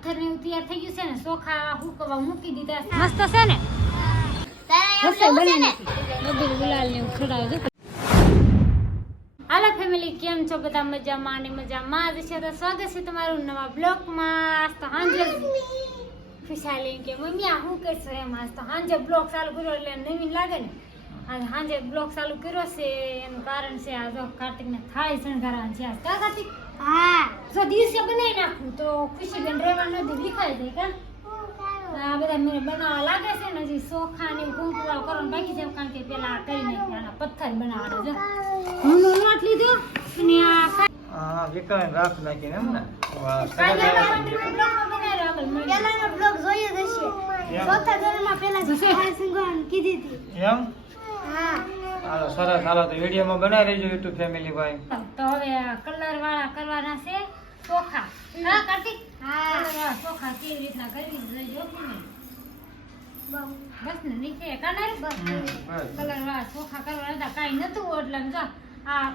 પથ્થર ને તૈયાર થઈ ગયું છે ને ચોખા હુકવા મૂકી દીધા છે. મસ્ત છે ને. હાલો ફેમિલી કેમ છો? બધા મજામાં અને મજામાં? જ છે તો સ્વાગત છે તમારું નવા બ્લોગમાં તો હાંજે ખુશાલી કે મમ્મી આ હું કરશો એમ? આજ તો હાંજે બ્લોગ ચાલુ કર્યો એટલે નવીન લાગે ને. આજ હાંજે બ્લોગ ચાલુ કર્યો છે એનું કારણ છે આ જો કાર્તિકને થાળી શણગારવાનું છે આજ. કા કાર્તિક? હા. જો દિવસે બનાવી નાખું. તો ખુશી બેન રહેવા નથી વિખાઈ જાય કા? આ બધા મને બનાવવા લાગે છે ને હજી ચોખા ને કુંકુવા કરો બાકી છે કારણ કે પેલા કઈ કરી નાખ્યા આના પથ્થર બનાવવાનો જો હું નોટ લીધો અને આ હા રાખ નાખીને એમ ને. વાહ. પેલાનો બ્લોગ ચોથા ધોરણમાં પેલા કીધી હતી. એમ? હા. હાલો સરસ. હાલો તો વિડીયોમાં બનાવી રહેજો યુટ્યુબ ફેમિલી ભાઈ. તો હવે કલર વાળા કરવાના છે. ચોખા. હા કાર્તિક? હા. ચોખા કેવી રીતના કરવી જોઈએ તમે બસ. ને નીચે કાનારી બસ. કલર વાળા ચોખા કરવા હતા કાંઈ નતું એટલે જો આ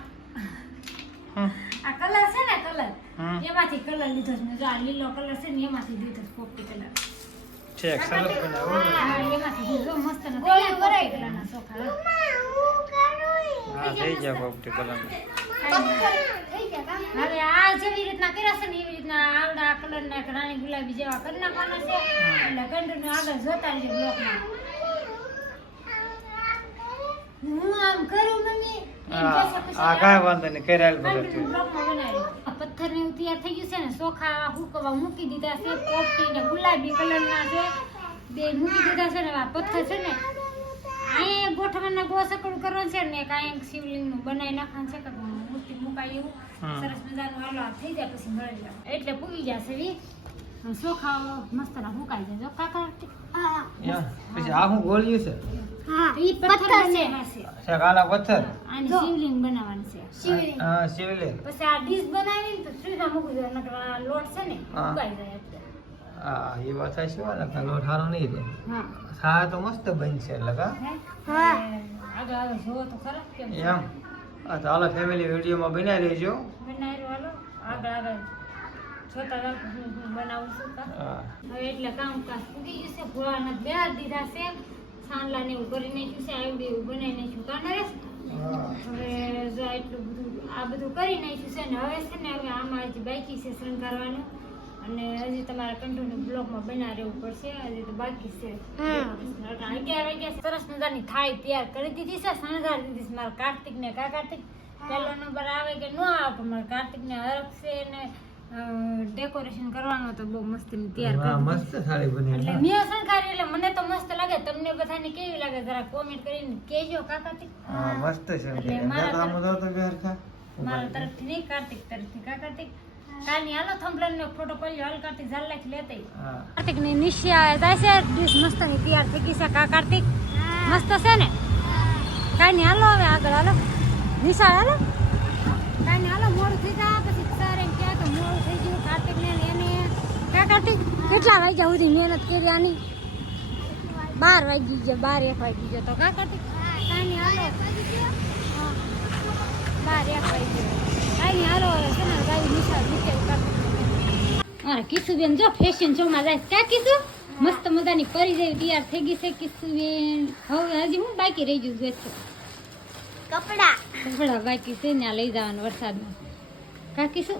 આ કલર છે ને કલર એમાંથી કલર લીધો છે. જો આ લીલો કલર છે ને એમાંથી લીધો છે પોપટી કલર. ઠીક સરસ બનાવ્યું. હા એમાંથી લીધો મસ્ત ને ગોળીઓ ભરાઈ કલરના ચોખા હા. થઈ ગયા પોપટી કલર હવે આ જેવી રીતના કર્યા છે ને એવી રીતના આવડા કલર ના રાણી ગુલાબી જેવા કરી નાખવાના છે. એટલે કન્ટિન્યુ આગળ જોતા રહેજો બ્લોકમાં. હું આમ કરું મમ્મી? આ કાય વાંધો નહીં કર્યા આ પથ્થર ને તૈયાર થઈ ગયું છે ને સોખા હુકવા મૂકી દીધા છે પોપટી ને ગુલાબી કલરના છે. બે મૂકી દીધા છે ને આ પથ્થર છે ને અહીંયા ગોઠવવાના ગોસકડું કરવાનું છે ને કાંઈક શિવલિંગનું બનાવી નાખવાનું છે કે મૂર્તિ મુકાય એવું સરસ મજાનું હાલો થઈ જાય પછી મળી એટલે પૂગી જશે વી ચોખા મસ્ત ના મુકાઈ જાય. કાકા પછી આ શું ગોળ્યું છે? હા ઈ પથ્થર પથ્થર છે. છે. છે કાલા પથ્થર? આની શિવલિંગ બનાવવાની છે. શિવલિંગ. હા શિવલિંગ. પછી આ ડીશ બનાવીને તો સીધા મૂકી દેવાનું નકર લોટ છે ને હા. જાય હા એ વાત સાચી વાત કાલો સારો નહીં હા. હા તો મસ્ત બનશે એટલે હા. આગળ આગળ જોવો તો ખરા કેમ એમ. હા તો હાલો ફેમિલી વિડીયોમાં બનાવી રહેજો બનાવી હાલો. આગળ આગળ જોતા બનાવું છું હા. હવે એટલે કામકાજ પૂગી ગયું છે ભોળાનાથ બે દીધા છે. સાંડલા ને એવું કરી નાખ્યું છે આવડે એવું બનાવી નાખ્યું હા હવે જો એટલું બધું આ બધું કરી નાખ્યું છે ને હવે છે ને હવે આમાં હજી બાકી છે શણગારવાનું. અને હજી તમારા કન્ટિન્યુ બ્લોકમાં બના રહેવું પડશે. હજી તો બાકી છે. અગિયાર વાગ્યા સરસ મજાની થાળી તૈયાર કરી દીધી છે. શણગાર દીધી છે મારા કાર્તિક ને કા કાર્તિક? પહેલો નંબર આવે કે ન આવે પણ મારા કાર્તિક ને હરખ છે ને ડેકોરેશન કરવાનું તો બહુ મસ્ત તૈયાર કરી મસ્ત સાડી બની. એટલે મેં શણગારી એટલે મને તો મસ્ત લાગે. તમને બધાને કેવી લાગે? જરા કોમેન્ટ કરીને કહેજો કા કાર્તિક? હા મસ્ત છે. એટલે મારા તરફથી નહીં કાર્તિક તરફથી. કા કાર્તિક? કાલની હાલો થંભલન નો ફોટો પડ્યો હાલ કાર્તિક ઝાલા થી લેતા હા. કાર્તિકની નિશિયા જાય છે ડીશ મસ્તની તૈયાર થઈ ગઈ છે કા કાર્તિક? મસ્ત છે ને? કાંઈ નહીં હાલો હવે આગળ હાલો. નિશાળ હાલો. કાંઈ નહીં હાલો મોડું થઈ જાય પછી સર એમ કહે કે મોડું થઈ ગયું કાર્તિક ને એને કા કાર્તિક? કેટલા વાગ્યા સુધી મહેનત કરી આની? બાર વાગી ગયા બાર એક વાગી ગયો તો કા કાર્તિક? કાંઈ નહીં હાલો. બાર એક વાગી ગયો. કાંઈ નહીં હાલો હવે છે ને ગાડી નિશાળ. નીચે કિસુબેન જો ફેશન શો માં જાય. ક્યાં કિસુ? મસ્ત મજાની પરી જેવી તૈયાર થઈ ગઈ છે કિસુબેન. હવે હજી હું બાકી રહી ગયું જોઈશ કપડા. કપડા બાકી છે ને આ લઈ જવાનું વરસાદમાં. કા કિસુ?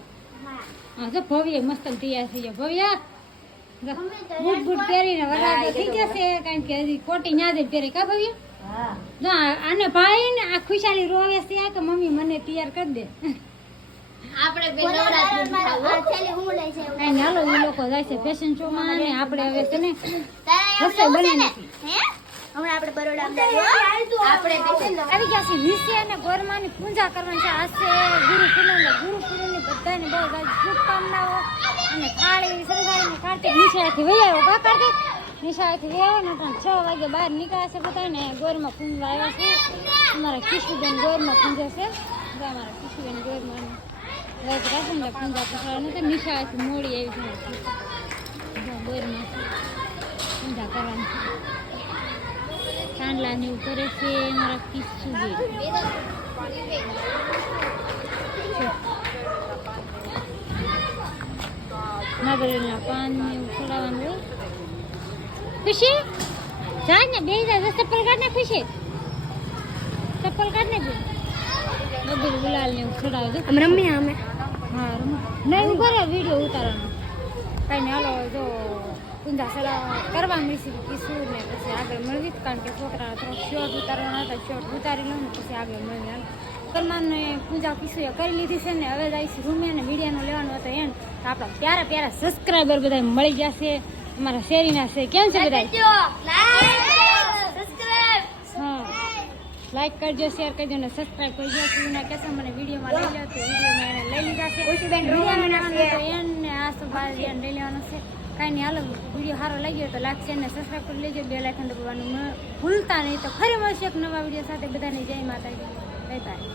હા. જો ભવ્ય મસ્ત તૈયાર થઈ ગયો. ભવ્ય. જો, બૂટ બૂટ પહેરીને વરસાદ થઈ જશે કારણ કે હજી કોટી ના જઈને પહેરી. કા ભવ્ય? જો આને ભાઈ ને આ ખુશાલી રોવે છે કે મમ્મી મને તૈયાર કરી દે. ફેશન શો માં આપણે હવે છે રસોઈ બની આપણે બરોડા આપણે આવી ગયા વિશે અને ગોરમાની પૂજા કરવાની છે. આશે ગુરુ પૂનમ ગુરુ પૂનમની બધાને બહુ બધી શુભકામનાઓ અને થાળી સંભાળીને કાર્તિક નિશાળેથી વહી આવ્યો કા કાર્તિક નિશાળેથી વહી આવ્યો ને પણ છ વાગે બહાર નીકળ્યા છે બધા ને ગોરમાં પૂંજવા આવ્યા છે. અમારા કિશુબેન ગોરમાં પૂંજે છે. જો અમારા કિશુબેન ગોરમાં રાત રાસંગા પૂંજા પકડવાનું તો નિશાળેથી મોડી આવી જાય બોરમાં પૂજા કરવાની ચાંદલા ને કરે છે, મારા કિસ્સુબેન નાગરેલના પાન ને એવું ખુશી? જાય ને બે જાય ચપ્પલ કાઢ ને ખુશી. ચપ્પલ કાઢ ને બે બધું ગુલાલ ને અમે હા રમો. નહીં ઊભો રહે વીડિયો ઉતારવાનો. કાંઈ હાલો જો ઊંધા સલા કરવા મળશે કીશું ને પછી આગળ મળવી કારણ કે છોકરા થોડોક શોર્ટ ઉતારવાના હતા શોર્ટ ઉતારી લઉં ને પછી આગળ મળવી હાલો. કરમાનને પૂજા કીશું એ કરી લીધી છે ને હવે જઈશું રૂમે ને મીડિયાનો લેવાનો હતો એમ. તો આપણા પ્યારા પ્યારા સબસ્ક્રાઈબર બધા મળી જશે અમારા શેરીના છે. કેમ છે બધા હા લાઈક કરજો શેર કરજો ને સબસ્ક્રાઈબ કરજો. કે કહેશે મને વિડીયોમાં લઈ લો તો વિડીયોમાં એને લઈ લીધા છે. એને આ તો બાર એને લઈ લેવાનો છે. કાંઈ નહીં હાલો વીડિયો સારો લાગ્યો તો લાઈક શેર ને સબસ્ક્રાઇબ કરી લેજો. બે લાઈકન દબાવવાનું ભૂલતા નહીં. તો ફરી મળશે એક નવા વીડિયો સાથે. બધાને જય માતાજી. Bye bye